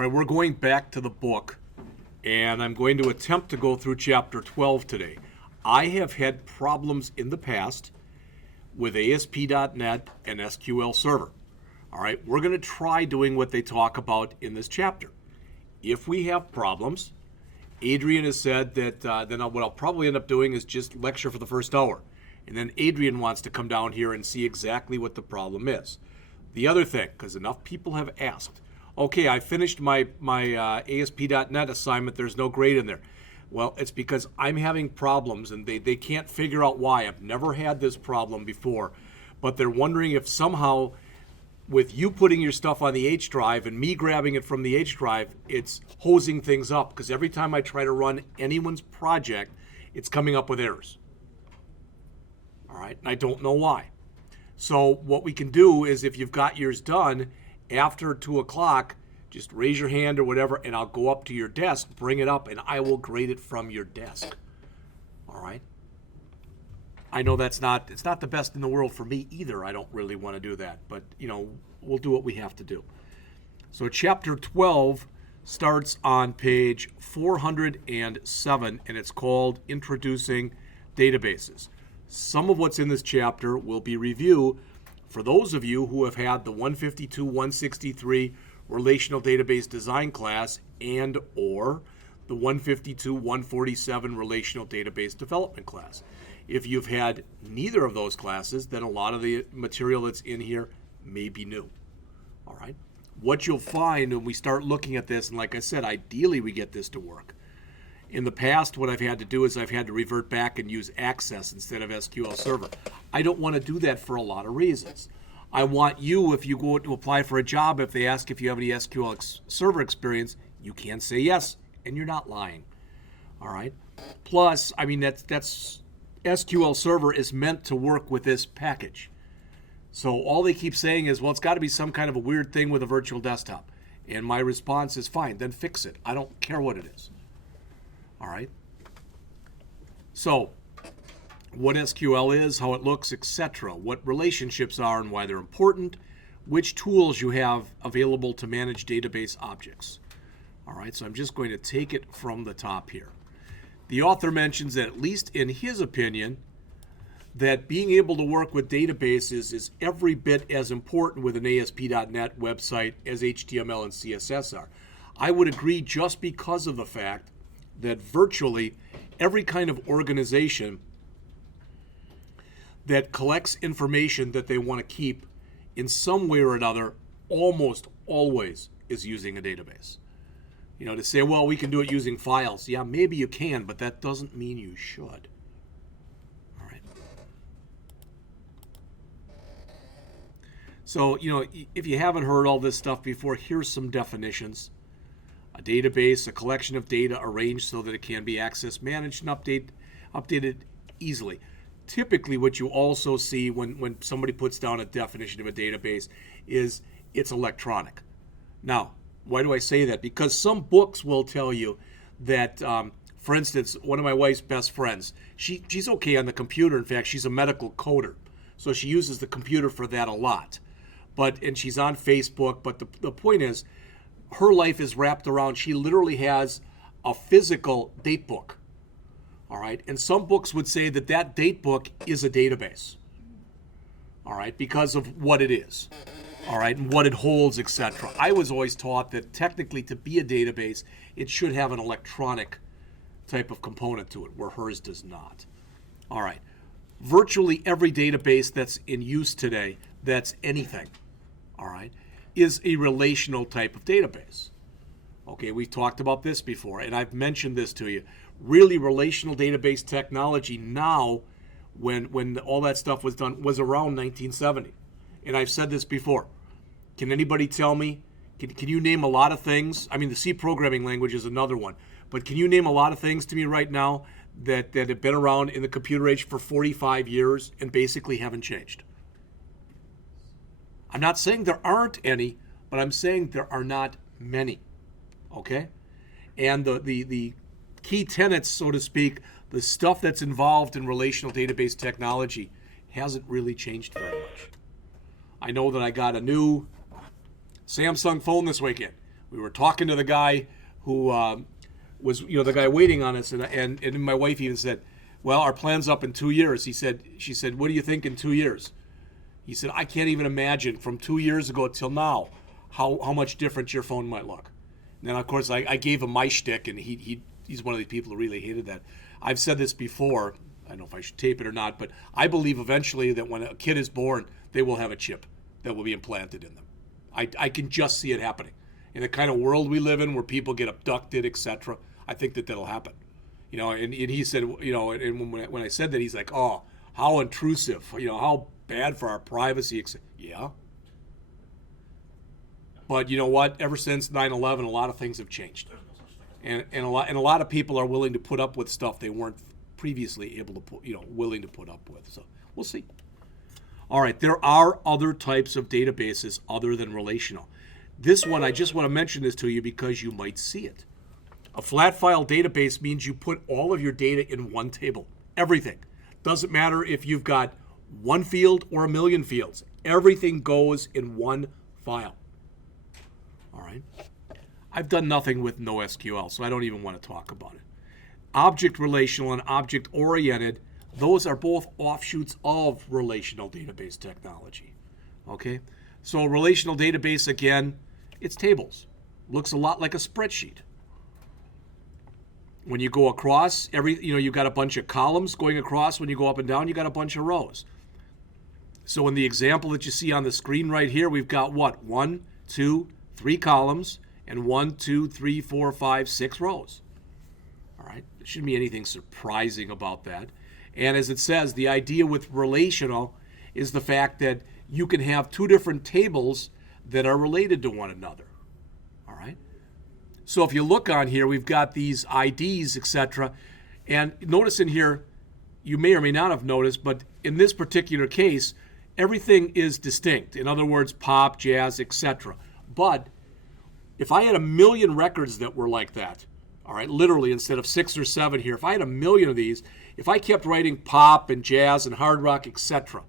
All right, we're going back to the book, and I'm going to attempt to go through Chapter 12 today. I have had problems in the past with ASP.NET and SQL Server. All right, we're going to try doing what they talk about in this chapter. If we have problems, Adrian has said that then what I'll probably end up doing is just lecture for the first hour. And then Adrian wants to come down here and see exactly what the problem is. The other thing, because enough people have asked, okay, I finished my ASP.NET assignment, there's no grade in there. Well, it's because I'm having problems and they can't figure out why. I've never had this problem before, but they're wondering if somehow with you putting your stuff on the H drive and me grabbing it from the H drive, it's hosing things up, because every time I try to run anyone's project, it's coming up with errors. All right, and I don't know why. So what we can do is, if you've got yours done after 2 o'clock, just raise your hand or whatever, and I'll go up to your desk, bring it up, and I will grade it from your desk. All right? I know it's not the best in the world for me either. I don't really want to do that, but we'll do what we have to do. So Chapter 12 starts on page 407, and it's called Introducing Databases. Some of what's in this chapter will be review for those of you who have had the 152-163 Relational Database Design class and or the 152-147 Relational Database Development class. If you've had neither of those classes, then a lot of the material that's in here may be new. All right? What you'll find when we start looking at this, and like I said, ideally we get this to work. In the past, what I've had to do is I've had to revert back and use Access instead of SQL Server. I don't want to do that for a lot of reasons. I want you, if you go to apply for a job, if they ask if you have any SQL Server experience, you can say yes, and you're not lying. All right? Plus, I mean, that's SQL Server is meant to work with this package. So all they keep saying is, well, it's got to be some kind of a weird thing with a virtual desktop. And my response is, fine, then fix it. I don't care what it is. All right? So what SQL is, how it looks, etc., what relationships are and why they're important, which tools you have available to manage database objects. All right, so I'm just going to take it from the top here. The author mentions that, at least in his opinion, that being able to work with databases is every bit as important with an ASP.NET website as HTML and CSS are. I would agree, just because of the fact that virtually every kind of organization that collects information that they want to keep in some way or another almost always is using a database. To say, well, we can do it using files. Yeah, maybe you can, but that doesn't mean you should. All right. So, if you haven't heard all this stuff before, here's some definitions. A database, a collection of data arranged so that it can be accessed, managed, and updated easily. Typically, what you also see when somebody puts down a definition of a database is it's electronic. Now, why do I say that? Because some books will tell you that, for instance, one of my wife's best friends, she's okay on the computer. In fact, she's a medical coder, so she uses the computer for that a lot. And she's on Facebook, but the point is, her life is wrapped around, she literally has a physical date book. All right, and some books would say that date book is a database. All right, because of what it is. All right, and what it holds, etc. I was always taught that technically, to be a database, it should have an electronic type of component to it, where hers does not. All right, virtually every database that's in use today, that's anything, all right, is a relational type of database. Okay, we've talked about this before, and I've mentioned this to you. Really, relational database technology now, when all that stuff was done, was around 1970. And I've said this before. Can anybody tell me, can you name a lot of things? I mean, the C programming language is another one. But can you name a lot of things to me right now that have been around in the computer age for 45 years and basically haven't changed? I'm not saying there aren't any, but I'm saying there are not many. Okay? And the key tenets, so to speak, the stuff that's involved in relational database technology hasn't really changed very much. I know that I got a new Samsung phone this weekend. We were talking to the guy who was, the guy waiting on us, and my wife even said, well, our plan's up in 2 years. She said, what do you think in 2 years? He said, I can't even imagine from 2 years ago till now how much different your phone might look. And then, of course, I gave him my shtick, and he's one of these people who really hated that. I've said this before. I don't know if I should tape it or not, but I believe eventually that when a kid is born, they will have a chip that will be implanted in them. I can just see it happening. In the kind of world we live in where people get abducted, etc., I think that'll happen. And he said, and when I said that, he's like, oh, how intrusive, how bad for our privacy. Yeah. But you know what? Ever since 9/11, a lot of things have changed. And a lot of people are willing to put up with stuff they weren't previously able to willing to put up with. So we'll see. All right, there are other types of databases other than relational. This one, I just want to mention this to you because you might see it. A flat file database means you put all of your data in one table. Everything. Doesn't matter if you've got one field or a million fields. Everything goes in one file. All right. I've done nothing with NoSQL, so I don't even want to talk about it. Object relational and object oriented, those are both offshoots of relational database technology. Okay? So a relational database, again, it's tables. Looks a lot like a spreadsheet. When you go across, you've got a bunch of columns going across. When you go up and down, you got a bunch of rows. So in the example that you see on the screen right here, we've got what? 1, 2, 3 columns, and 1, 2, 3, 4, 5, 6 rows. All right, there shouldn't be anything surprising about that. And as it says, the idea with relational is the fact that you can have two different tables that are related to one another. All right. So if you look on here, we've got these IDs, etc. And notice in here, you may or may not have noticed, but in this particular case, everything is distinct. In other words, pop, jazz, etc. But if I had a million records that were like that, all right, literally instead of 6 or 7 here, if I had a million of these, if I kept writing pop and jazz and hard rock, etc.,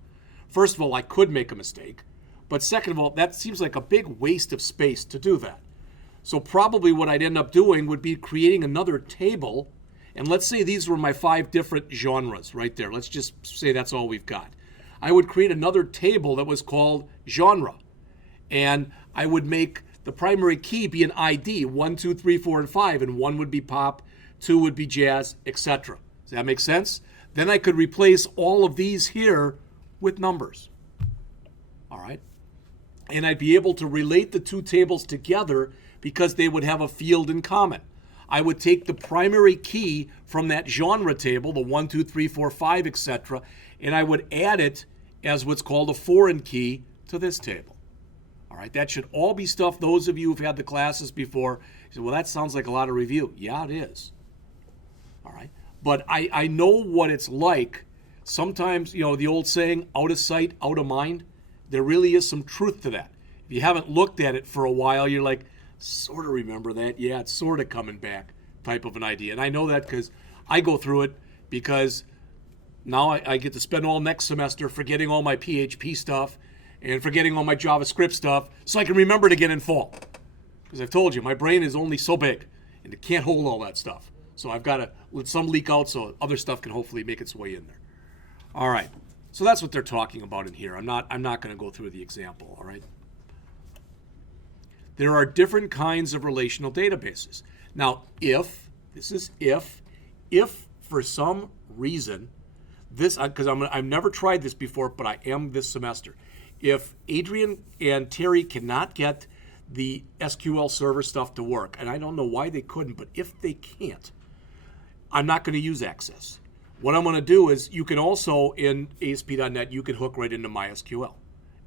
first of all, I could make a mistake. But second of all, that seems like a big waste of space to do that. So probably what I'd end up doing would be creating another table. And let's say these were my 5 different genres right there. Let's just say that's all we've got. I would create another table that was called genre. And I would make the primary key be an ID, 1, 2, 3, 4, and 5. And 1 would be pop, 2 would be jazz, etc. Does that make sense? Then I could replace all of these here with numbers. All right? And I'd be able to relate the two tables together because they would have a field in common. I would take the primary key from that genre table, the 1, 2, 3, 4, 5, etc., and I would add it as what's called a foreign key to this table. All right, that should all be stuff those of you who've had the classes before, you say, well, that sounds like a lot of review. Yeah, it is. All right, but I know what it's like. Sometimes, the old saying, out of sight, out of mind, there really is some truth to that. If you haven't looked at it for a while, you're like, sort of remember that. Yeah, it's sort of coming back type of an idea. And I know that because I go through it because now I get to spend all next semester forgetting all my PHP stuff and forgetting all my JavaScript stuff so I can remember it again in fall. Because I've told you, my brain is only so big and it can't hold all that stuff. So I've got to let some leak out so other stuff can hopefully make its way in there. All right. So that's what they're talking about in here. I'm not going to go through the example, all right? There are different kinds of relational databases. Now, if for some reason, this, because I've never tried this before, but I am this semester. If Adrian and Terry cannot get the SQL Server stuff to work, and I don't know why they couldn't, but if they can't, I'm not going to use Access. What I'm going to do is you can also, in ASP.NET, you can hook right into MySQL,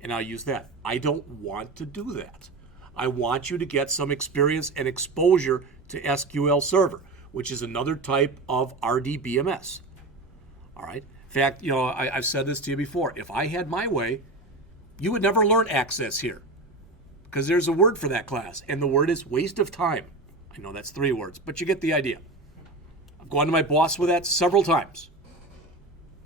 and I'll use that. I don't want to do that. I want you to get some experience and exposure to SQL Server, which is another type of RDBMS. All right. In fact, I've said this to you before. If I had my way, you would never learn Access here because there's a word for that class, and the word is waste of time. I know that's 3 words, but you get the idea. I've gone to my boss with that several times.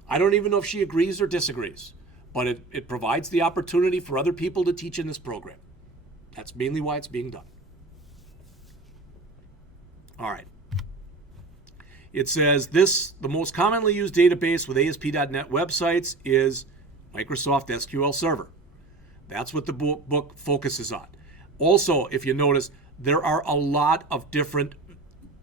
I don't even know if she agrees or disagrees, but it provides the opportunity for other people to teach in this program. That's mainly why it's being done. All right. It says the most commonly used database with ASP.NET websites is Microsoft SQL Server. That's what the book focuses on. Also, if you notice, there are a lot of different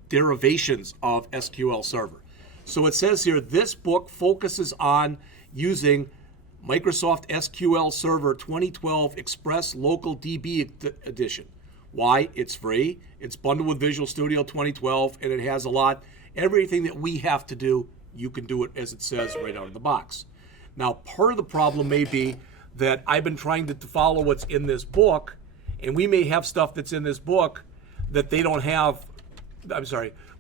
derivations of SQL Server. So it says here, this book focuses on using Microsoft SQL Server 2012 Express Local DB Edition. Why? It's free. It's bundled with Visual Studio 2012, and it has everything that we have to do, you can do it as it says right out of the box. Now, part of the problem may be that I've been trying to follow what's in this book, and we may have stuff that's in this book that they don't have.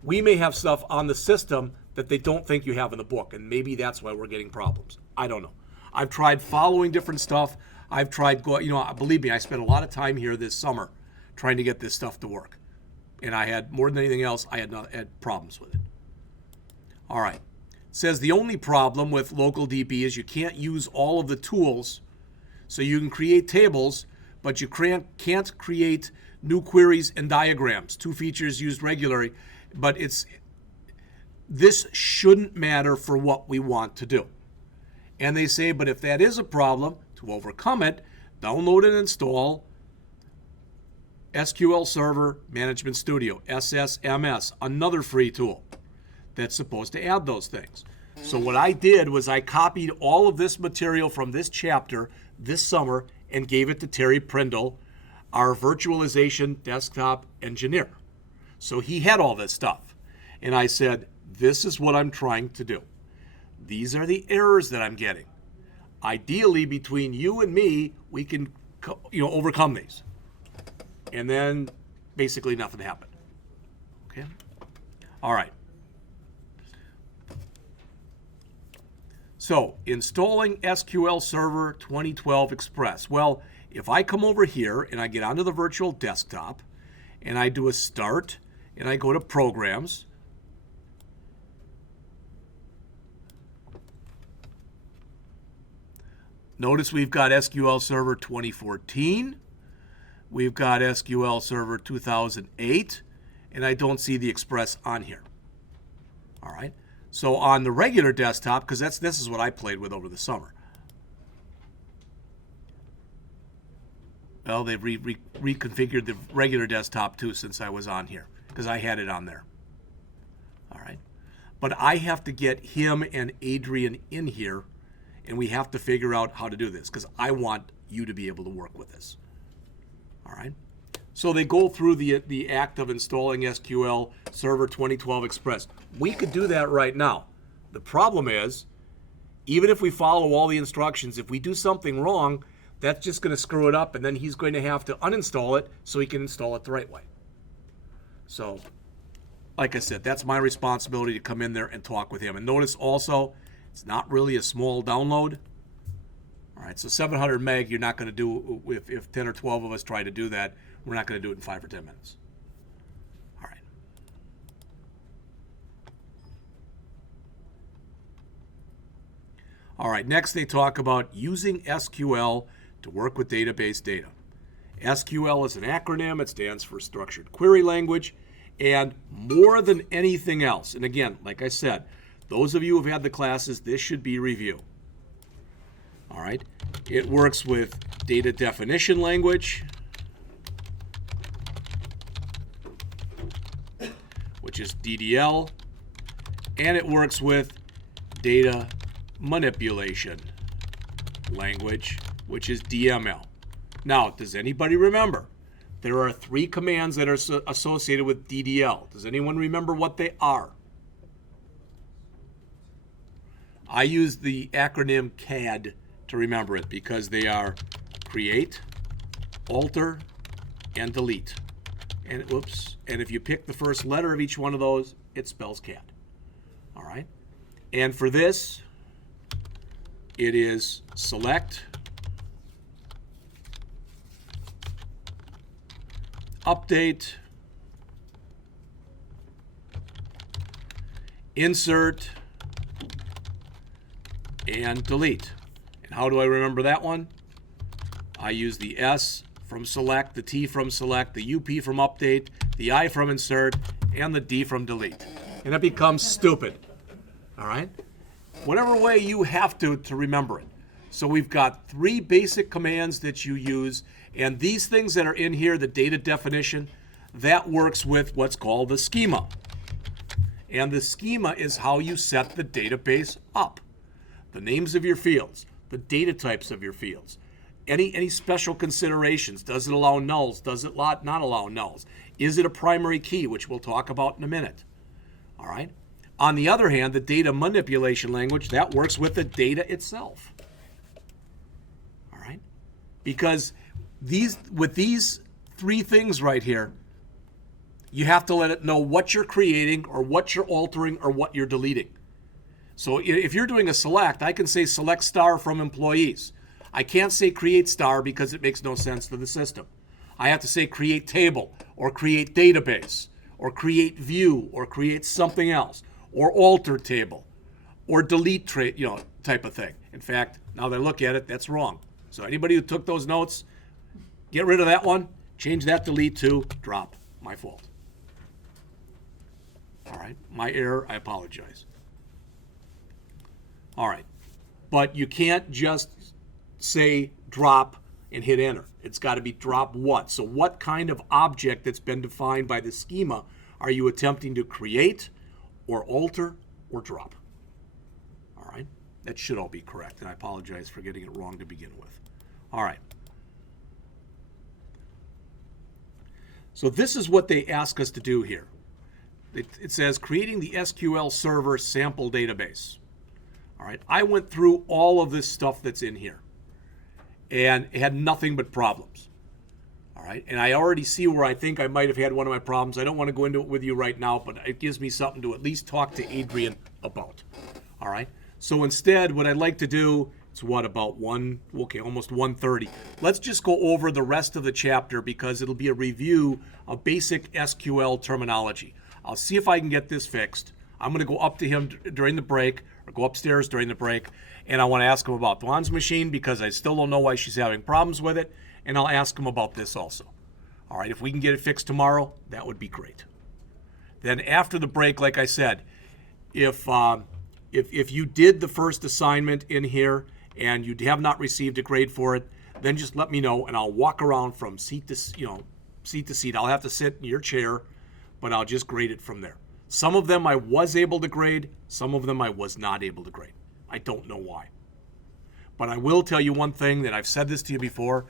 We may have stuff on the system that they don't think you have in the book, and maybe that's why we're getting problems. I don't know. I've tried following different stuff. I've tried believe me, I spent a lot of time here this summer trying to get this stuff to work. And I had, more than anything else, I had problems with it. All right. It says the only problem with local DB is you can't use all of the tools. So you can create tables, but you can't create new queries and diagrams, two features used regularly. But this shouldn't matter for what we want to do. And they say, but if that is a problem, to overcome it, download and install SQL Server Management Studio, SSMS, another free tool that's supposed to add those things. So what I did was I copied all of this material from this chapter this summer and gave it to Terry Prindle, our virtualization desktop engineer. So he had all this stuff. And I said, this is what I'm trying to do. These are the errors that I'm getting. Ideally, between you and me, we can overcome these. And then basically nothing happened. Okay? All right. So, installing SQL Server 2012 Express. Well, if I come over here and I get onto the virtual desktop and I do a start and I go to programs, notice we've got SQL Server 2014. We've got SQL Server 2008, and I don't see the Express on here. All right. So on the regular desktop, because this is what I played with over the summer. Well, they've reconfigured the regular desktop too since I was on here, because I had it on there. All right. But I have to get him and Adrian in here, and we have to figure out how to do this, because I want you to be able to work with this. All right. So they go through the act of installing SQL Server 2012 Express. We could do that right now. The problem is, even if we follow all the instructions, if we do something wrong, that's just going to screw it up, and then he's going to have to uninstall it so he can install it the right way. So, like I said, that's my responsibility to come in there and talk with him. And notice also, it's not really a small download. All right, so 700 meg, you're not going to do, if 10 or 12 of us try to do that, we're not going to do it in 5 or 10 minutes. All right. All right, next they talk about using SQL to work with database data. SQL is an acronym. It stands for Structured Query Language. And more than anything else, and again, like I said, those of you who have had the classes, this should be review. All right, it works with data definition language, which is DDL, and it works with data manipulation language, which is DML. Now, does anybody remember? There are 3 commands that are associated with DDL. Does anyone remember what they are? I use the acronym CAD to remember it because they are create, alter, and delete. And and if you pick the first letter of each one of those, it spells CAD. All right. And for this, it is select, update, insert, and delete. And how do I remember that one? I use the S from select, the T from select, the UP from update, the I from insert, and the D from delete. And it becomes stupid. All right? Whatever way you have to remember it. So we've got 3 basic commands that you use, and these things that are in here, the data definition, that works with what's called the schema. And the schema is how you set the database up. The names of your fields, the data types of your fields, any special considerations. Does it allow nulls? Does it not allow nulls? Is it a primary key, which we'll talk about in a minute? All right. On the other hand, the data manipulation language, that works with the data itself. All right. Because with these 3 things right here, you have to let it know what you're creating or what you're altering or what you're deleting. So if you're doing a select, I can say select star from employees. I can't say create star because it makes no sense to the system. I have to say create table or create database or create view or create something else or alter table or delete type of thing. In fact, now that I look at it, that's wrong. So anybody who took those notes, get rid of that one, change that delete to drop. My fault. All right, my error, I apologize. All right, but you can't just say drop and hit enter. It's got to be drop what. So what kind of object that's been defined by the schema are you attempting to create or alter or drop? All right, that should all be correct, and I apologize for getting it wrong to begin with. All right. So this is what they ask us to do here. It says creating the SQL Server sample database. All right, I went through all of this stuff that's in here and it had nothing but problems. All right, and I already see where I think I might have had one of my problems. I don't want to go into it with you right now, but it gives me something to at least talk to Adrian about. All right, so instead, what I'd like to do, it's about almost 1:30. Let's just go over the rest of the chapter because it'll be a review of basic SQL terminology. I'll see if I can get this fixed. I'm going to go up to him during the break, or go upstairs during the break, and I want to ask him about Dawn's machine because I still don't know why she's having problems with it, and I'll ask him about this also. All right, if we can get it fixed tomorrow, that would be great. Then after the break, like I said, if you did the first assignment in here and you have not received a grade for it, then just let me know, and I'll walk around from seat to seat. I'll have to sit in your chair, but I'll just grade it from there. Some of them I was able to grade, some of them I was not able to grade. I don't know why. But I will tell you one thing that I've said this to you before.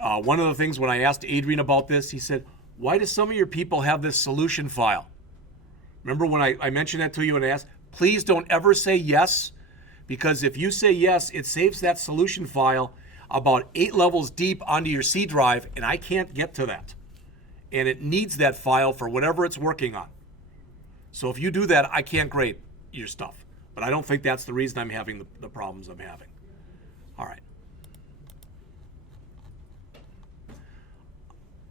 One of the things when I asked Adrian about this, he said, why do some of your people have this solution file? Remember when I mentioned that to you and I asked, please don't ever say yes, because if you say yes, it saves that solution file about 8 levels deep onto your C drive, and I can't get to that. And it needs that file for whatever it's working on. So if you do that, I can't grade your stuff. But I don't think that's the reason I'm having the problems I'm having. All right.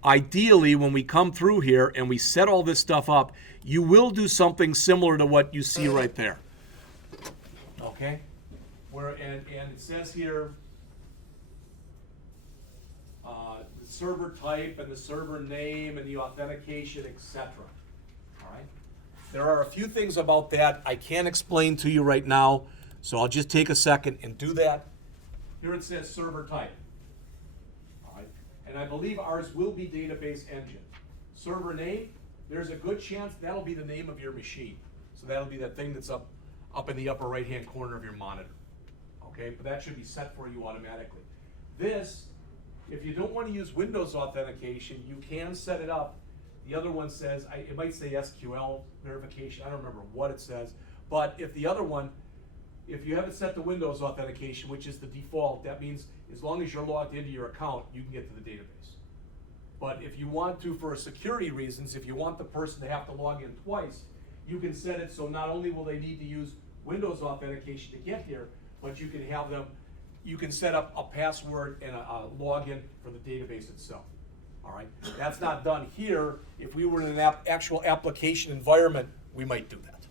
Ideally, when we come through here and we set all this stuff up, you will do something similar to what you see right there. Okay? And it says here, the server type and the server name and the authentication, etc. All right? There are a few things about that I can't explain to you right now, so I'll just take a second and do that. Here it says server type. All right? And I believe ours will be database engine. Server name, there's a good chance that'll be the name of your machine. So that'll be that thing that's up in the upper right-hand corner of your monitor. Okay, but that should be set for you automatically. This, if you don't want to use Windows authentication, you can set it up. The other one says, it might say SQL verification, I don't remember what it says, but if the other one, if you have it set to Windows authentication, which is the default, that means as long as you're logged into your account, you can get to the database. But if you want to, for security reasons, if you want the person to have to log in twice, you can set it so not only will they need to use Windows authentication to get here, but you can have them, you can set up a password and a login for the database itself. All right, that's not done here. If we were in an actual application environment, we might do that.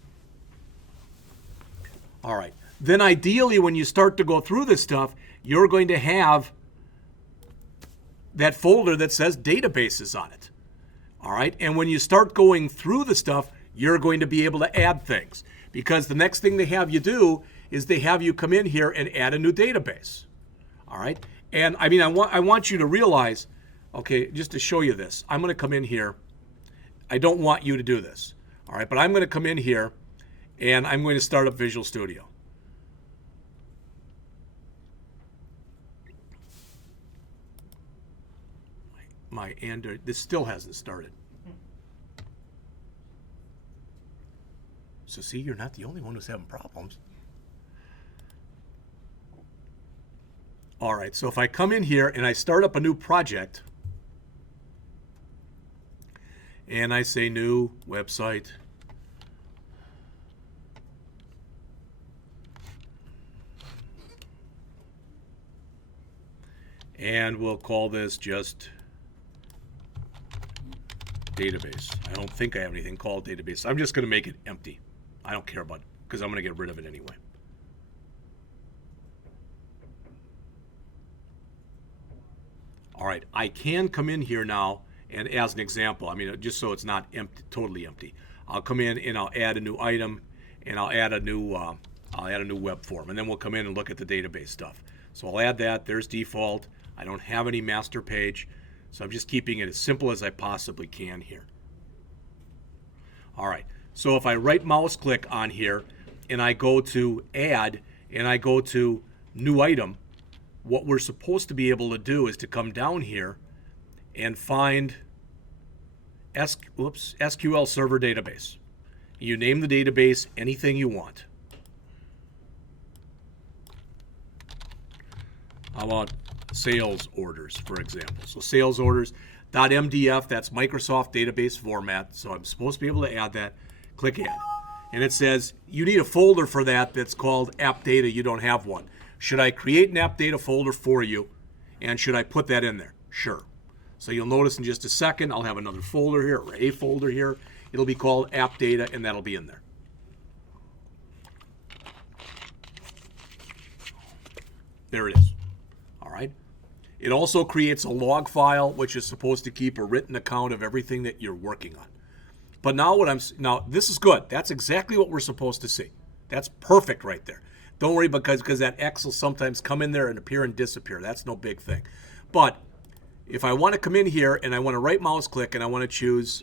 All right, then ideally when you start to go through this stuff, you're going to have that folder that says databases on it. All right. And when you start going through the stuff, you're going to be able to add things, because the next thing they have you do is they have you come in here and add a new database. All right. And I mean, I want you to realize, okay, just to show you this, I'm going to come in here. I don't want you to do this. All right. But I'm going to come in here and I'm going to start up Visual Studio. My Android, this still hasn't started. So see, you're not the only one who's having problems. All right, so if I come in here and I start up a new project, and I say new website, and we'll call this just database. I don't think I have anything called database. I'm just going to make it empty. I don't care about it because I'm going to get rid of it anyway. All right, I can come in here now, and as an example, I mean, just so it's not empty, totally empty, I'll come in and I'll add a new item, and I'll add a new web form, and then we'll come in and look at the database stuff. So I'll add that. There's default. I don't have any master page, so I'm just keeping it as simple as I possibly can here. All right. So if I right mouse click on here and I go to add and I go to new item, what we're supposed to be able to do is to come down here and find SQL Server Database. You name the database anything you want. How about sales orders, for example? So sales orders, .mdf, that's Microsoft database format. So I'm supposed to be able to add that. Click add. And it says you need a folder for that that's called app data. You don't have one. Should I create an app data folder for you? And should I put that in there? Sure. So you'll notice in just a second, I'll have another folder here, or a folder here. It'll be called app data, and that'll be in there. There it is. All right. It also creates a log file, which is supposed to keep a written account of everything that you're working on. But now this is good. That's exactly what we're supposed to see. That's perfect right there. Don't worry because that X will sometimes come in there and appear and disappear. That's no big thing. But if I want to come in here and I want to right mouse click and I want to choose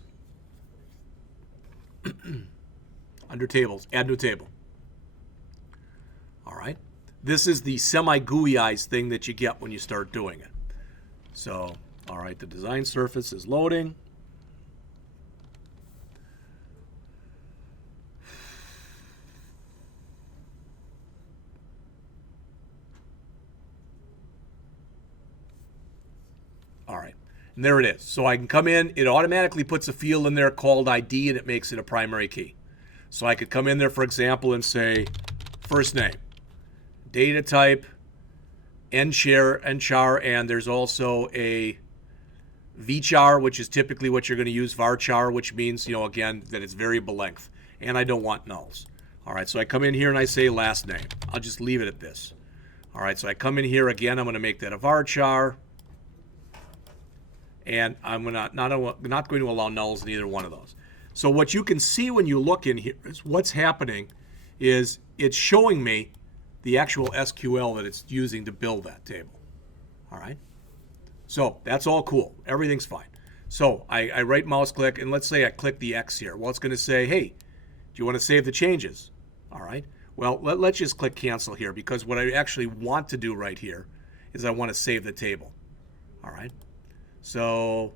under tables, add new table. All right. This is the semi-GUI eyes thing that you get when you start doing it. So, all right, the design surface is loading. All right, and there it is. So I can come in, it automatically puts a field in there called ID and it makes it a primary key. So I could come in there, for example, and say first name, data type, nchar, and there's also a vchar, which is typically what you're going to use, varchar, which means, again, that it's variable length. And I don't want nulls. All right, so I come in here and I say last name. I'll just leave it at this. All right, so I come in here again, I'm going to make that a varchar. And I'm not going to allow nulls in either one of those. So what you can see when you look in here is what's happening is it's showing me the actual SQL that it's using to build that table. All right? So that's all cool. Everything's fine. So I right mouse click, and let's say I click the X here. Well, it's going to say, hey, do you want to save the changes? All right. Well, let's just click cancel here, because what I actually want to do right here is I want to save the table. All right. So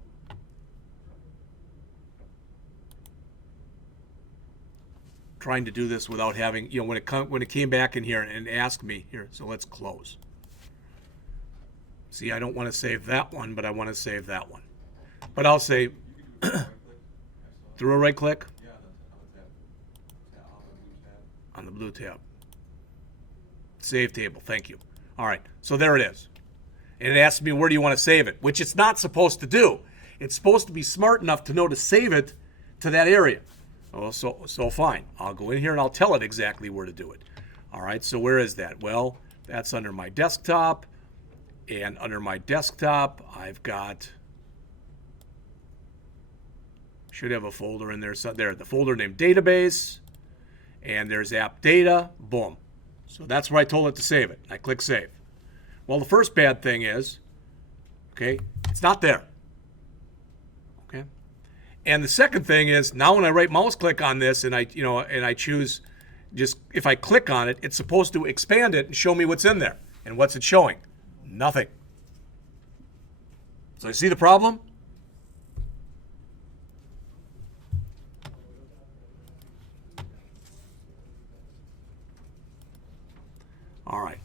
trying to do this without having, when it came back in here and asked me here, so let's close. See, I don't want to save that one, but I want to save that one. But I'll say through a right click on the blue tab. Save table. Thank you. All right. So there it is. And it asks me, where do you want to save it? Which it's not supposed to do. It's supposed to be smart enough to know to save it to that area. Oh, so fine. I'll go in here and I'll tell it exactly where to do it. All right, so where is that? Well, that's under my desktop. And under my desktop, I've got Should have a folder in there. So there, the folder named database, and there's app data, boom. So that's where I told it to save it. I click save. Well, the first bad thing is, okay, it's not there. Okay. And the second thing is, now when I right mouse click on this and I choose just, if I click on it, it's supposed to expand it and show me what's in there. And what's it showing? Nothing. So you see the problem? All right.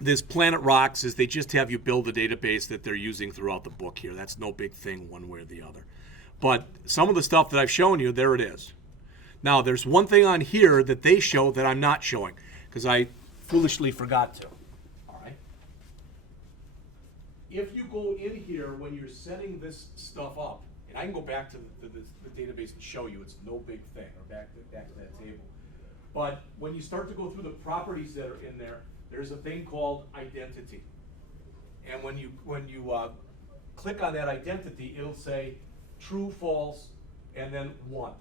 This Planet Rocks is they just have you build a database that they're using throughout the book here. That's no big thing one way or the other. But some of the stuff that I've shown you, there it is. Now, there's one thing on here that they show that I'm not showing because I foolishly forgot to. All right. If you go in here when you're setting this stuff up, and I can go back to the database and show you, it's no big thing, or back to that table. But when you start to go through the properties that are in there, there's a thing called identity. And when you click on that identity, it'll say true, false, and then 1.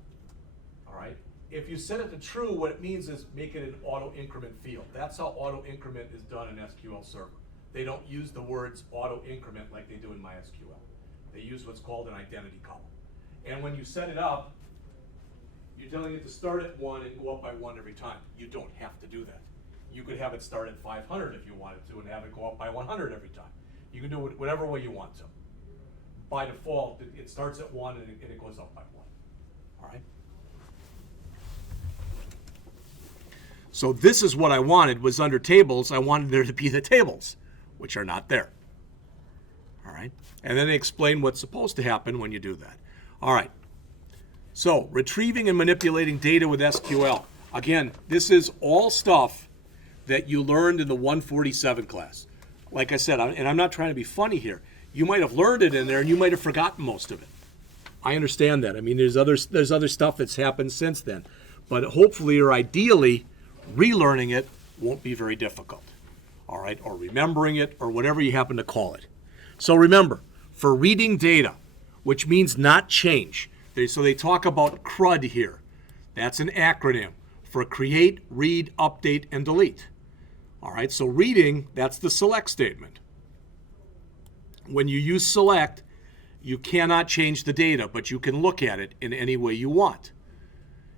All right? If you set it to true, what it means is make it an auto increment field. That's how auto increment is done in SQL Server. They don't use the words auto increment like they do in MySQL. They use what's called an identity column. And when you set it up, you're telling it to start at 1 and go up by 1 every time. You don't have to do that. You could have it start at 500 if you wanted to and have it go up by 100 every time. You can do it whatever way you want to. By default, it starts at 1 and it goes up by 1. All right? So this is what I wanted, was under tables. I wanted there to be the tables, which are not there. All right? And then they explain what's supposed to happen when you do that. All right. So retrieving and manipulating data with SQL. Again, this is all stuff that you learned in the 147 class. Like I said, and I'm not trying to be funny here, you might have learned it in there and you might have forgotten most of it. I understand that. I mean, there's other stuff that's happened since then. But hopefully or ideally, relearning it won't be very difficult. All right, or remembering it, or whatever you happen to call it. So remember, for reading data, which means not change, so they talk about CRUD here. That's an acronym for create, read, update, and delete. All right, so reading, that's the select statement. When you use select, you cannot change the data, but you can look at it in any way you want.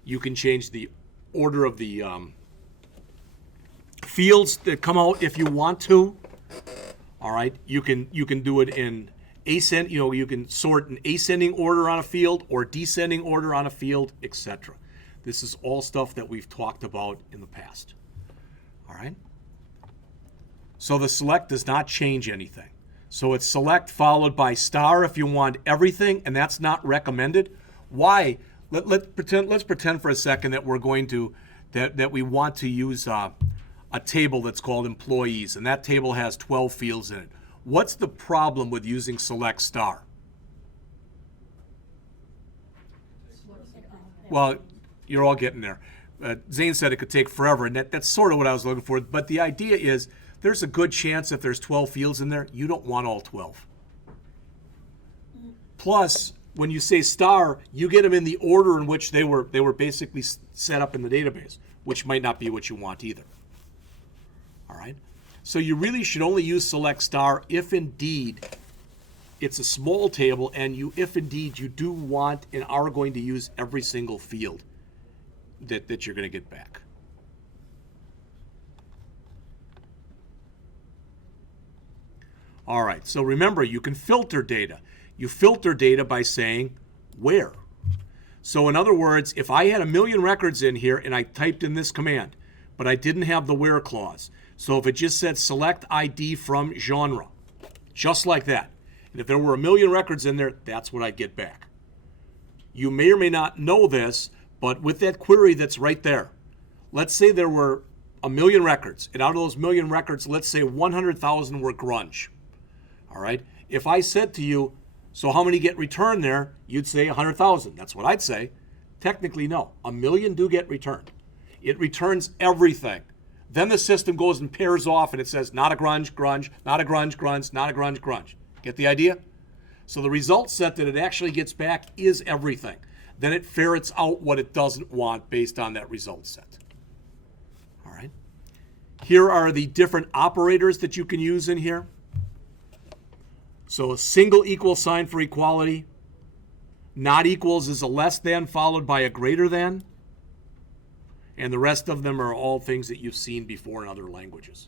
You can change the order of the fields that come out if you want to. All right, you can do it in ascend. You can sort in ascending order on a field or descending order on a field, etc. This is all stuff that we've talked about in the past. All right. So the select does not change anything. So it's select followed by star if you want everything, and that's not recommended. Why? Let's pretend for a second that we're going to that we want to use a table that's called employees, and that table has 12 fields in it. What's the problem with using select star? Well, you're all getting there. Zane said it could take forever, and that's sort of what I was looking for. But the idea is there's a good chance if there's 12 fields in there, you don't want all 12. Plus, when you say star, you get them in the order in which they were basically set up in the database, which might not be what you want either. All right? So you really should only use select star if indeed it's a small table and if indeed you do want and are going to use every single field that you're going to get back. All right, so remember, you can filter data. You filter data by saying where. So in other words, if I had 1 million records in here and I typed in this command, but I didn't have the where clause, so if it just said select ID from genre, just like that, and if there were 1 million records in there, that's what I'd get back. You may or may not know this, but with that query that's right there, let's say there were 1 million records, and out of those 1 million records, let's say 100,000 were grunge. All right? If I said to you, so how many get returned there? You'd say 100,000. That's what I'd say. Technically, no. 1 million do get returned. It returns everything. Then the system goes and pairs off and it says not a grunge, grunge, not a grunge, grunge, not a grunge, grunge. Get the idea? So the result set that it actually gets back is everything. Then it ferrets out what it doesn't want based on that result set. All right. Here are the different operators that you can use in here. So a single equal sign for equality. Not equals is a less than followed by a greater than. And the rest of them are all things that you've seen before in other languages.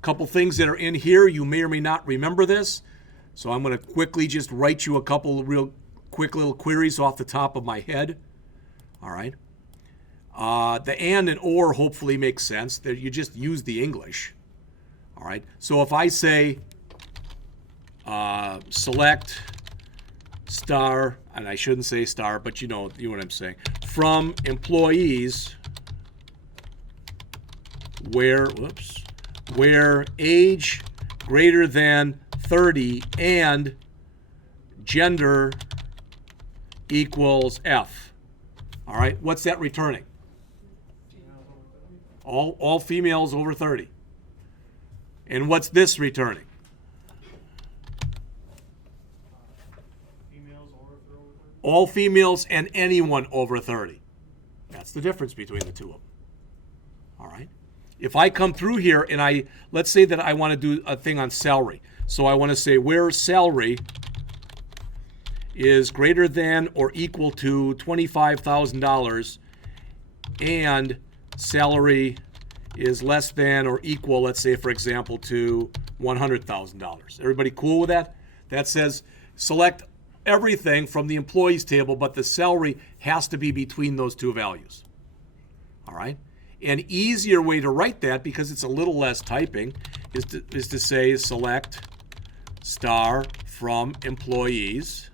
Couple things that are in here, you may or may not remember this. So I'm going to quickly just write you a couple of real quick little queries off the top of my head. All right. The and or hopefully makes sense. That you just use the English. All right. So if I say select star, and I shouldn't say star, but you know what I'm saying, from employees where age greater than 30 and gender equals F. All right, what's that returning? All females over 30. And what's this returning? All females and anyone over 30. That's the difference between the two of them. All right. If I come through here and let's say that I want to do a thing on salary. So I want to say where salary is greater than or equal to $25,000 and salary is less than or equal, let's say, for example, to $100,000. Everybody cool with that? That says select everything from the employees table, but the salary has to be between those two values. All right? An easier way to write that, because it's a little less typing, is to say select star from employees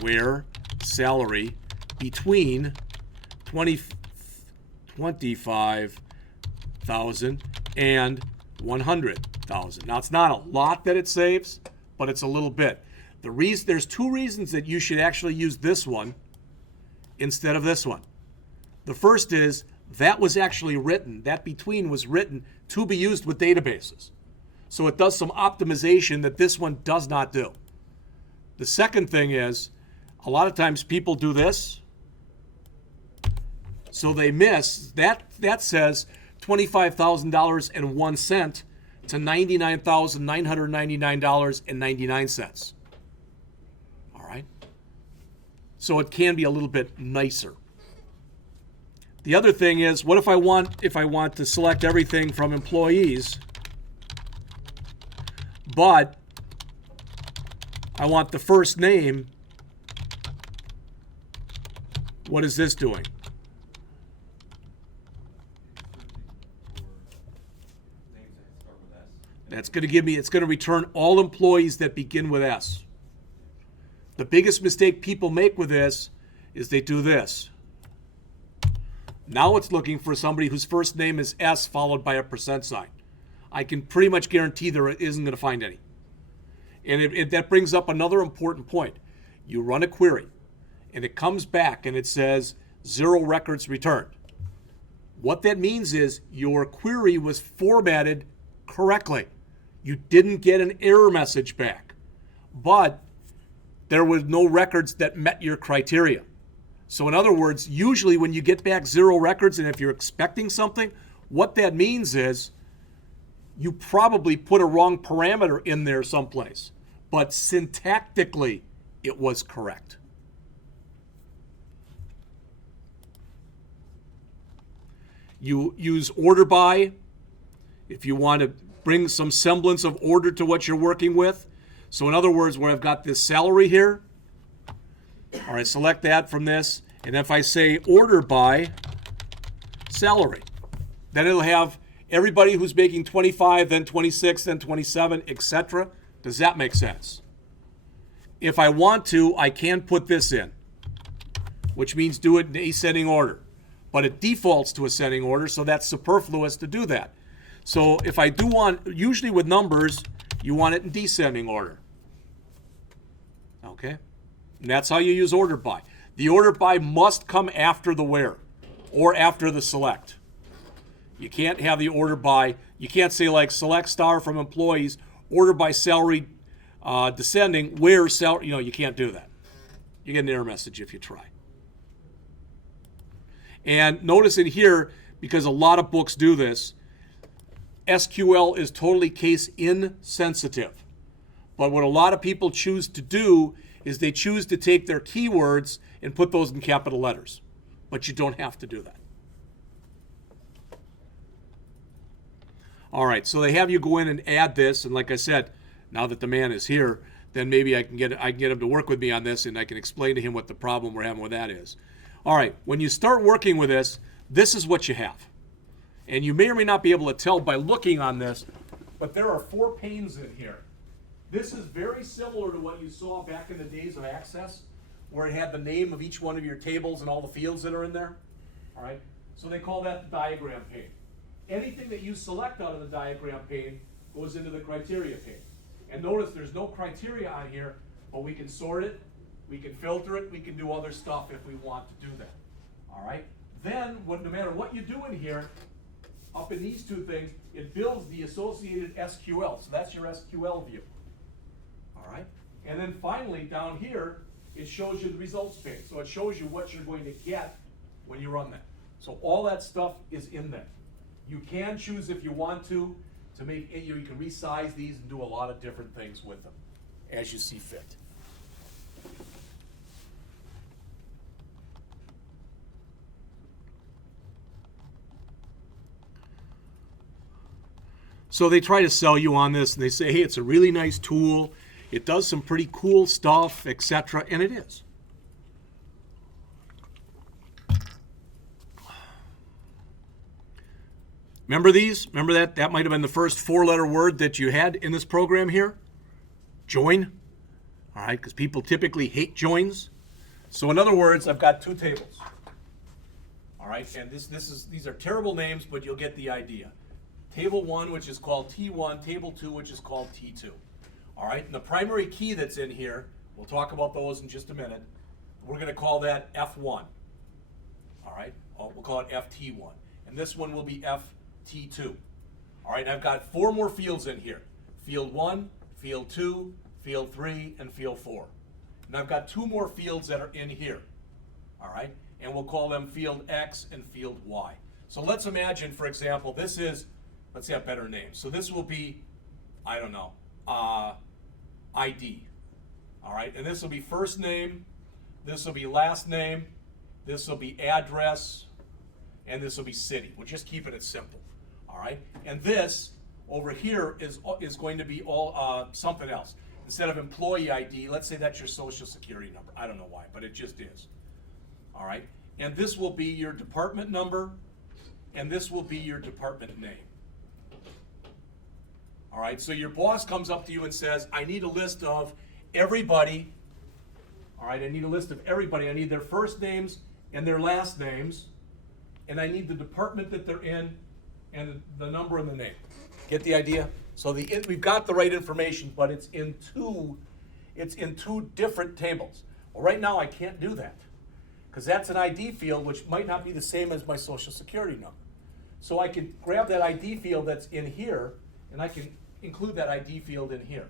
where salary between 25,000 and 100,000. Now, it's not a lot that it saves, but it's a little bit. There's two reasons that you should actually use this one instead of this one. The first is that was actually written, that between was written to be used with databases. So it does some optimization that this one does not do. The second thing is, a lot of times people do this, so they miss, that says $25,001 to $99,999.99. All right? So it can be a little bit nicer. The other thing is, what if I want to select everything from employees, but I want the first name? What is this doing? That's going to give me, it's going to return all employees that begin with S. The biggest mistake people make with this is they do this. Now it's looking for somebody whose first name is S followed by a % sign. I can pretty much guarantee there isn't going to find any. And that brings up another important point. You run a query, and it comes back and it says 0 records returned. What that means is your query was formatted correctly. You didn't get an error message back, but there were no records that met your criteria. So in other words, usually when you get back 0 records, and if you're expecting something, what that means is you probably put a wrong parameter in there someplace, but syntactically it was correct. You use order by if you want to bring some semblance of order to what you're working with. So in other words, where I've got this salary here, all right, select that from this, and if I say order by salary, then it'll have everybody who's making 25, then 26, then 27, etc. Does that make sense? If I want to, I can put this in, which means do it in ascending order. But it defaults to ascending order, so that's superfluous to do that. So if I do want, usually with numbers, you want it in descending order. Okay? And that's how you use order by. The order by must come after the where or after the select. You can't have the order by, you can't say like select star from employees order by salary descending, where salary, you can't do that. You get an error message if you try. And notice in here, because a lot of books do this, SQL is totally case insensitive. But what a lot of people choose to do is they choose to take their keywords and put those in capital letters. But you don't have to do that. All right, so they have you go in and add this, and like I said, now that the man is here, then maybe I can get him to work with me on this, and I can explain to him what the problem we're having with that is. All right, when you start working with this, this is what you have. And you may or may not be able to tell by looking on this, but there are 4 panes in here. This is very similar to what you saw back in the days of Access, where it had the name of each one of your tables and all the fields that are in there. All right, so they call that the diagram pane. Anything that you select out of the diagram pane goes into the criteria pane. And notice there's no criteria on here, but we can sort it, we can filter it, we can do other stuff if we want to do that. All right? Then, no matter what you do in here, up in these 2 things, it builds the associated SQL. So that's your SQL view. All right? And then finally, down here, it shows you the results pane. So it shows you what you're going to get when you run that. So all that stuff is in there. You can choose if you want to make it, you can resize these and do a lot of different things with them as you see fit. So they try to sell you on this and they say, hey, it's a really nice tool. It does some pretty cool stuff, etc. And it is. Remember these? Remember that? That might have been the first 4-letter word that you had in this program here? Join. All right, because people typically hate joins. So in other words, I've got 2 tables. All right, and these are terrible names, but you'll get the idea. Table 1, which is called T1, Table 2, which is called T2. All right, and the primary key that's in here, we'll talk about those in just a minute. We're going to call that F1. All right, we'll call it FT1. And this one will be FT2. All right, I've got 4 more fields in here. Field 1, Field 2, Field 3, and Field 4. And I've got 2 more fields that are in here. All right, and we'll call them Field X and Field Y. So let's imagine, for example, this is, let's have better names. So this will be, I don't know, ID. All right, and this will be first name, this will be last name, this will be address, and this will be city. We're just keeping it simple. All right, and this over here is going to be all something else. Instead of employee ID, let's say that's your social security number. I don't know why, but it just is. All right, and this will be your department number, and this will be your department name. All right, so your boss comes up to you and says, I need a list of everybody. All right, I need a list of everybody. I need their first names and their last names, and I need the department that they're in and the number and the name. Get the idea? So we've got the right information, but it's in two different tables. Well, right now I can't do that because that's an ID field which might not be the same as my social security number. So I can grab that ID field that's in here and I can include that ID field in here.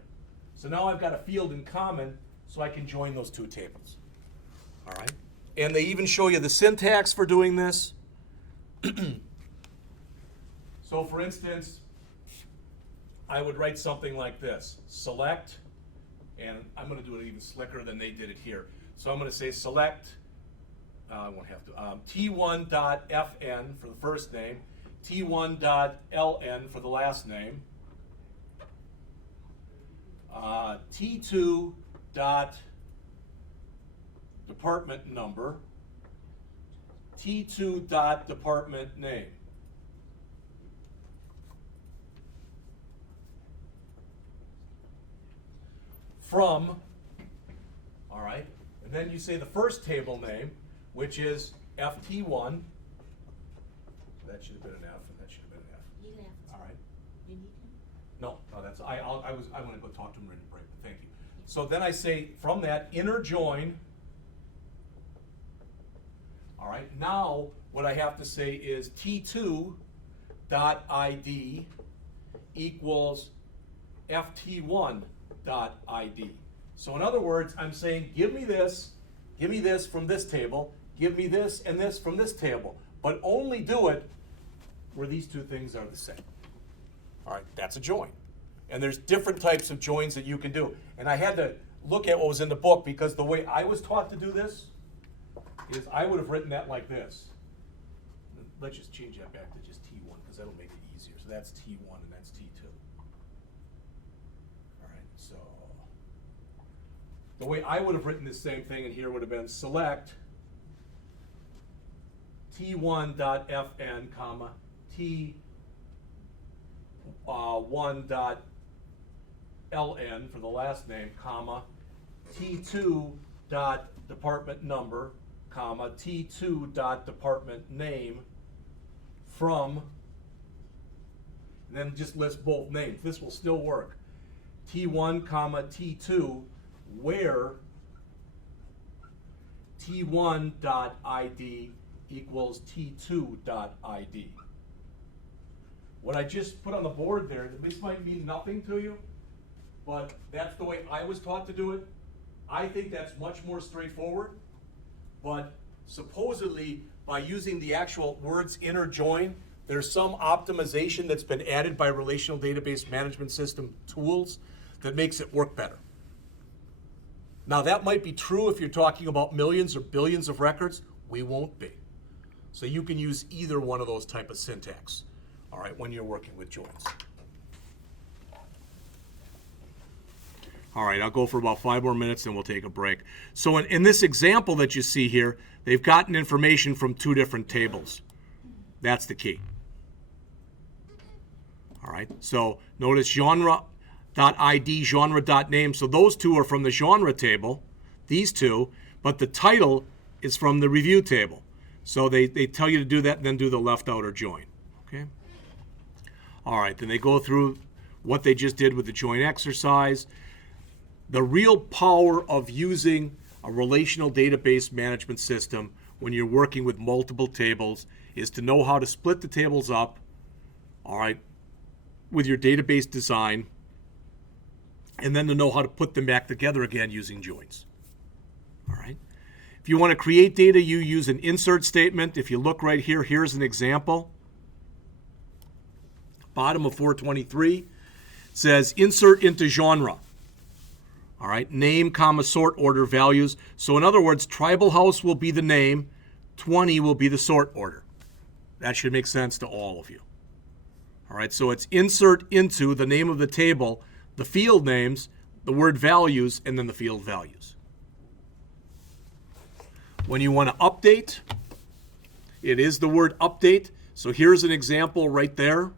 So now I've got a field in common so I can join those 2 tables. All right? And they even show you the syntax for doing this. So for instance, I would write something like this. Select, and I'm going to do it even slicker than they did it here. So I'm going to say select, I won't have to, T1.fn for the first name, T1.ln for the last name, T2 dot department number, T2 dot department name. From, all right, and then you say the first table name, which is FT1. That should have been an F, and that should have been an F. You can have All right. You need him? No, that's I want to go talk to him right at break. But thank you. So then I say from that inner join. All right. Now what I have to say is T2 dot ID equals ft1.id. So in other words, I'm saying, give me this from this table, give me this and this from this table, but only do it where these two things are the same. All right, that's a join. And there's different types of joins that you can do. And I had to look at what was in the book because the way I was taught to do this is I would have written that like this. Let's just change that back to just T1 because that'll make it easier. So that's T1 and that's T2. All right, so the way I would have written this same thing in here would have been select T1.fn, comma, T1.ln for the last name, comma, T2.department number, comma, T2.department name from, and then just list both names. This will still work. T1, comma, T2, where T1.id equals T2.id. What I just put on the board there, this might mean nothing to you, but that's the way I was taught to do it. I think that's much more straightforward, but supposedly by using the actual words inner join, there's some optimization that's been added by relational database management system tools that makes it work better. Now that might be true if you're talking about millions or billions of records. We won't be. So you can use either one of those type of syntax, all right, when you're working with joins. All right, I'll go for about 5 more minutes and we'll take a break. So in this example that you see here, they've gotten information from 2 different tables. That's the key. All right, so notice genre.id, genre.name. So those 2 are from the genre table, these 2, but the title is from the review table. So they tell you to do that and then do the left outer join, okay? All right, then they go through what they just did with the join exercise. The real power of using a relational database management system when you're working with multiple tables is to know how to split the tables up, all right, with your database design, and then to know how to put them back together again using joins, all right? If you want to create data, you use an insert statement. If you look right here, here's an example. Bottom of 423 says insert into genre. All right, name, comma, sort order values. So in other words, tribal house will be the name, 20 will be the sort order. That should make sense to all of you. All right, so it's insert into the name of the table, the field names, the word values, and then the field values. When you want to update, it is the word update. So here's an example right there.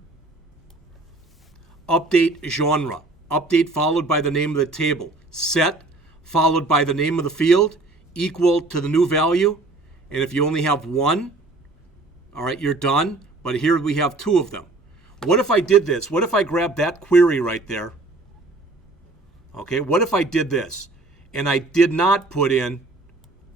Update genre. Update followed by the name of the table. Set followed by the name of the field equal to the new value. And if you only have 1, all right, you're done. But here we have 2 of them. What if I did this? What if I grabbed that query right there? Okay, what if I did this and I did not put in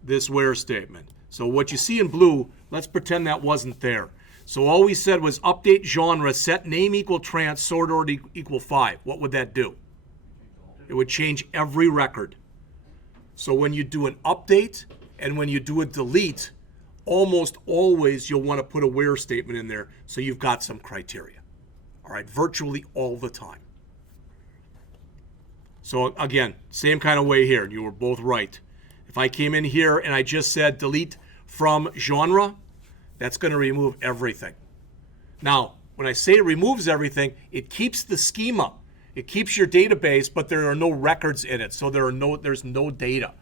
this where statement? So what you see in blue, let's pretend that wasn't there. So all we said was update genre, set name equal trans, sort order equal 5. What would that do? It would change every record. So when you do an update and when you do a delete, almost always you'll want to put a where statement in there so you've got some criteria. All right, virtually all the time. So again, same kind of way here. You were both right. If I came in here and I just said delete from genre, that's going to remove everything. Now, when I say it removes everything, it keeps the schema. It keeps your database, but there are no records in it, so there's no data.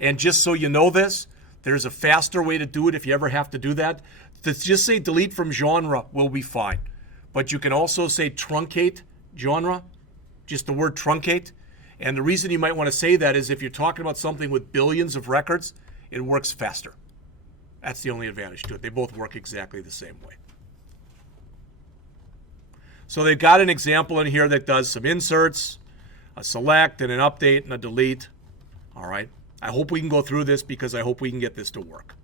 And just so you know this, there's a faster way to do it if you ever have to do that. To just say delete from genre will be fine. But you can also say truncate genre, just the word truncate. And the reason you might want to say that is if you're talking about something with billions of records, it works faster. That's the only advantage to it. They both work exactly the same way. So they've got an example in here that does some inserts, a select and an update and a delete. All right. I hope we can go through this because I hope we can get this to work.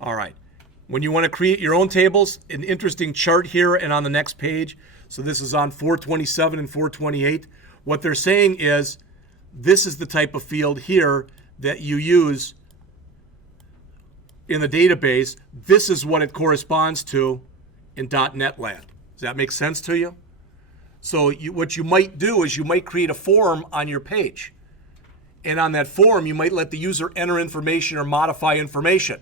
All right. When you want to create your own tables, an interesting chart here and on the next page. So this is on 427 and 428. What they're saying is this is the type of field here that you use in the database. This is what it corresponds to in .NET land. Does that make sense to you? So what you might do is you might create a form on your page. And on that form, you might let the user enter information or modify information.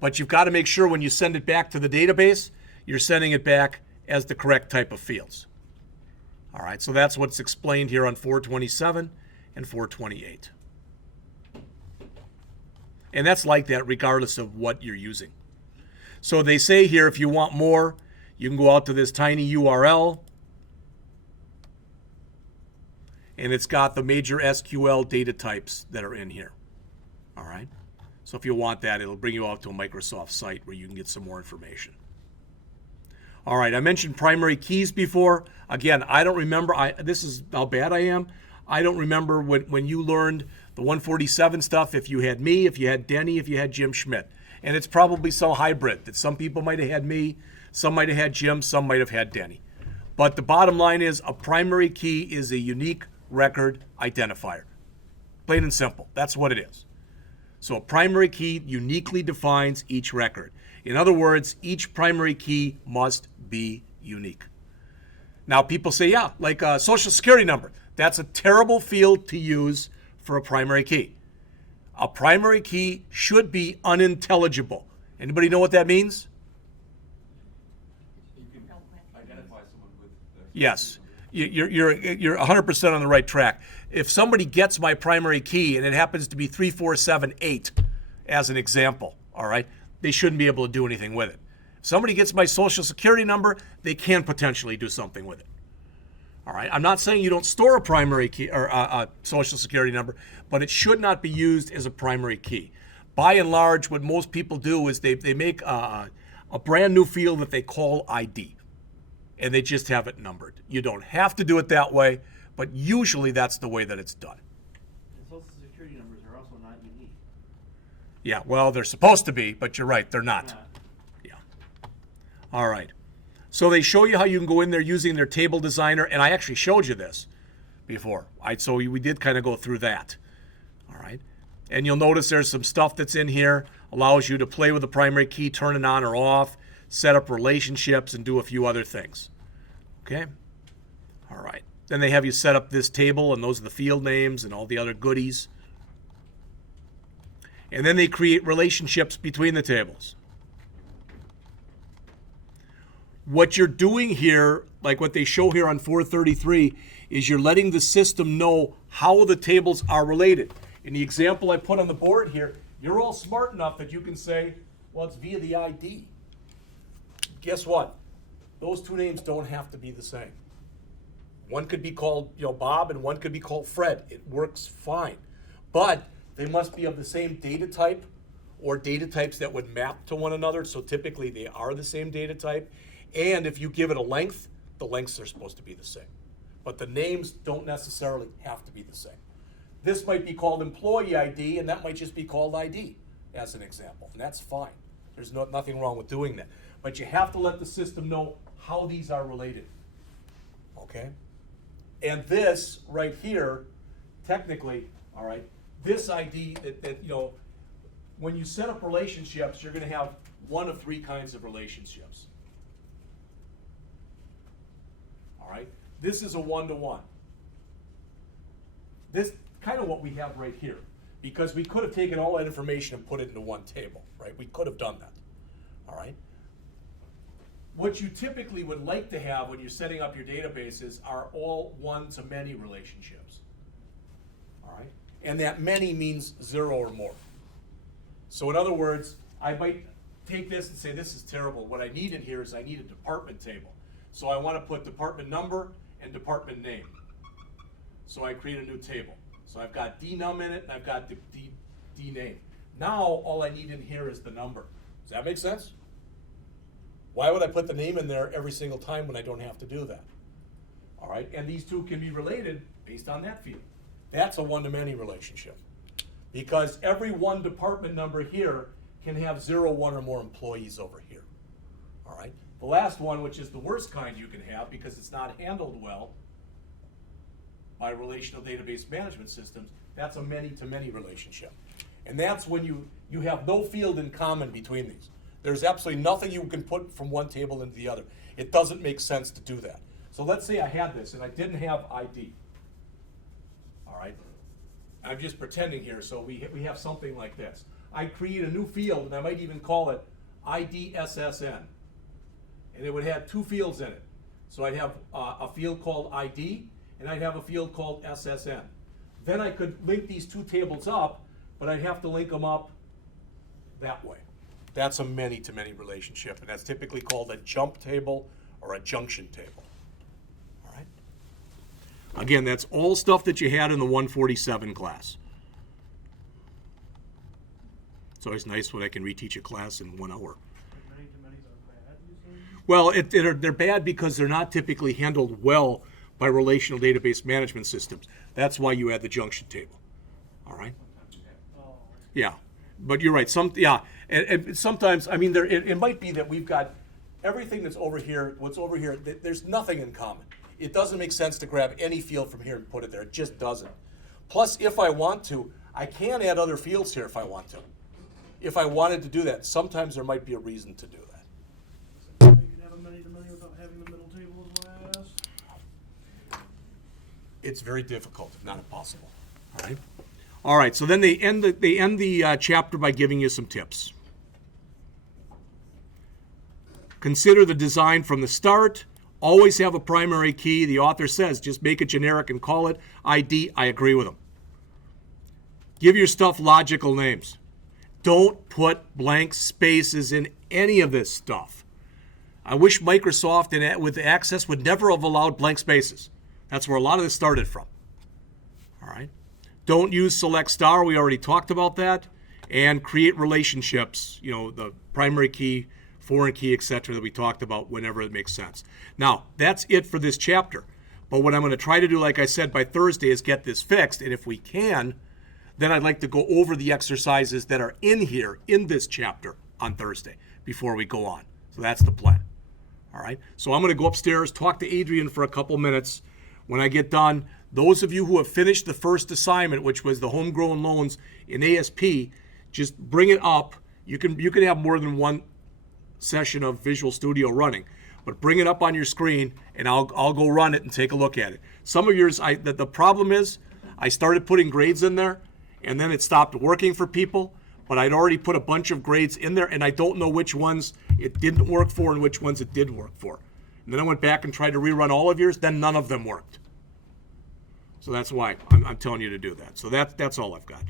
But you've got to make sure when you send it back to the database, you're sending it back as the correct type of fields. All right, so that's what's explained here on 427 and 428. And that's like that regardless of what you're using. So they say here, if you want more, you can go out to this tiny URL, and it's got the major SQL data types that are in here. All right, so if you want that, it'll bring you out to a Microsoft site where you can get some more information. All right, I mentioned primary keys before. Again, I don't remember, this is how bad I am. I don't remember when you learned the 147 stuff, if you had me, if you had Denny, if you had Jim Schmidt. And it's probably some hybrid that some people might have had me, some might have had Jim, some might have had Denny. But the bottom line is a primary key is a unique record identifier. Plain and simple, that's what it is. So a primary key uniquely defines each record. In other words, each primary key must be unique. Now people say, yeah, like a social security number. That's a terrible field to use for a primary key. A primary key should be unintelligible. Anybody know what that means? You can identify someone with Yes. You're 100% on the right track. If somebody gets my primary key and it happens to be 3478 as an example, all right, they shouldn't be able to do anything with it. If somebody gets my social security number, they can potentially do something with it. All right, I'm not saying you don't store a primary key or a social security number, but it should not be used as a primary key. By and large, what most people do is they make a brand new field that they call ID, and they just have it numbered. You don't have to do it that way, but usually that's the way that it's done. And social security numbers are also not unique. Yeah, well, they're supposed to be, but you're right, they're not. Yeah. All right. So they show you how you can go in there using their table designer, and I actually showed you this before. So we did kind of go through that. All right. And you'll notice there's some stuff that's in here, allows you to play with the primary key, turn it on or off, set up relationships, and do a few other things. Okay? All right. Then they have you set up this table, and those are the field names and all the other goodies. And then they create relationships between the tables. What you're doing here, like what they show here on 433, is you're letting the system know how the tables are related. In the example I put on the board here, you're all smart enough that you can say, well, it's via the ID. Guess what? Those two names don't have to be the same. One could be called, Bob, and one could be called Fred. It works fine. But they must be of the same data type or data types that would map to one another. So typically they are the same data type. And if you give it a length, the lengths are supposed to be the same. But the names don't necessarily have to be the same. This might be called employee ID, and that might just be called ID, as an example. And that's fine. There's nothing wrong with doing that. But you have to let the system know how these are related. Okay? And this right here, technically, all right, this ID that when you set up relationships, you're going to have one of three kinds of relationships. All right, this is a one-to-one. This kind of what we have right here, because we could have taken all that information and put it into one table, right? We could have done that. All right. What you typically would like to have when you're setting up your databases are all one-to-many relationships. All right, and that many means 0 or more. So in other words, I might take this and say, this is terrible. What I need in here is I need a department table. So I want to put department number and department name. So I create a new table. So I've got dnum in it, and I've got the d name. Now all I need in here is the number. Does that make sense? Why would I put the name in there every single time when I don't have to do that? All right, and these two can be related based on that field. That's a one-to-many relationship. Because every one department number here can have 0, 1, or more employees over here. All right, The last one, which is the worst kind you can have because it's not handled well by relational database management systems, that's a many-to-many relationship. And that's when you have no field in common between these. There's absolutely nothing you can put from one table into the other. It doesn't make sense to do that. So let's say I had this and I didn't have ID. All right? I'm just pretending here, so we have something like this. I create a new field, and I might even call it IDSSN. And it would have two fields in it. So I'd have a field called ID, and I'd have a field called SSN. Then I could link these two tables up, but I'd have to link them up that way. That's a many-to-many relationship, and that's typically called a jump table or a junction table. All right? Again, that's all stuff that you had in the 147 class. It's always nice when I can reteach a class in 1 hour. Many-to-manys are bad, you say? Well, they're bad because they're not typically handled well by relational database management systems. That's why you add the junction table. All right? Oh, Yeah, but you're right. And sometimes, I mean, it might be that we've got everything that's over here, what's over here, there's nothing in common. It doesn't make sense to grab any field from here and put it there. It just doesn't. Plus, if I want to, I can add other fields here if I want to. If I wanted to do that, sometimes there might be a reason to do that. you can have a many-to-many without having the middle table is what I asked. It's very difficult, if not impossible. All right. All right. So then they end the chapter by giving you some tips. Consider the design from the start. Always have a primary key. The author says just make it generic and call it ID. I agree with him. Give your stuff logical names. Don't put blank spaces in any of this stuff. I wish Microsoft and with Access would never have allowed blank spaces. That's where a lot of this started from. All right. Don't use select star. We already talked about that. And create relationships, the primary key, foreign key, etc., that we talked about whenever it makes sense. Now, that's it for this chapter. But what I'm going to try to do, like I said, by Thursday is get this fixed. And if we can, then I'd like to go over the exercises that are in here in this chapter on Thursday before we go on. So that's the plan. All right. So I'm going to go upstairs, talk to Adrian for a couple minutes. When I get done, those of you who have finished the first assignment, which was the homegrown loans in ASP, just bring it up. You can have more than one session of Visual Studio running, but bring it up on your screen, and I'll go run it and take a look at it. Some of yours, the problem is, I started putting grades in there, and then it stopped working for people. But I'd already put a bunch of grades in there, and I don't know which ones it didn't work for and which ones it did work for. And then I went back and tried to rerun all of yours. Then none of them worked. So that's why I'm telling you to do that. So that's all I've got.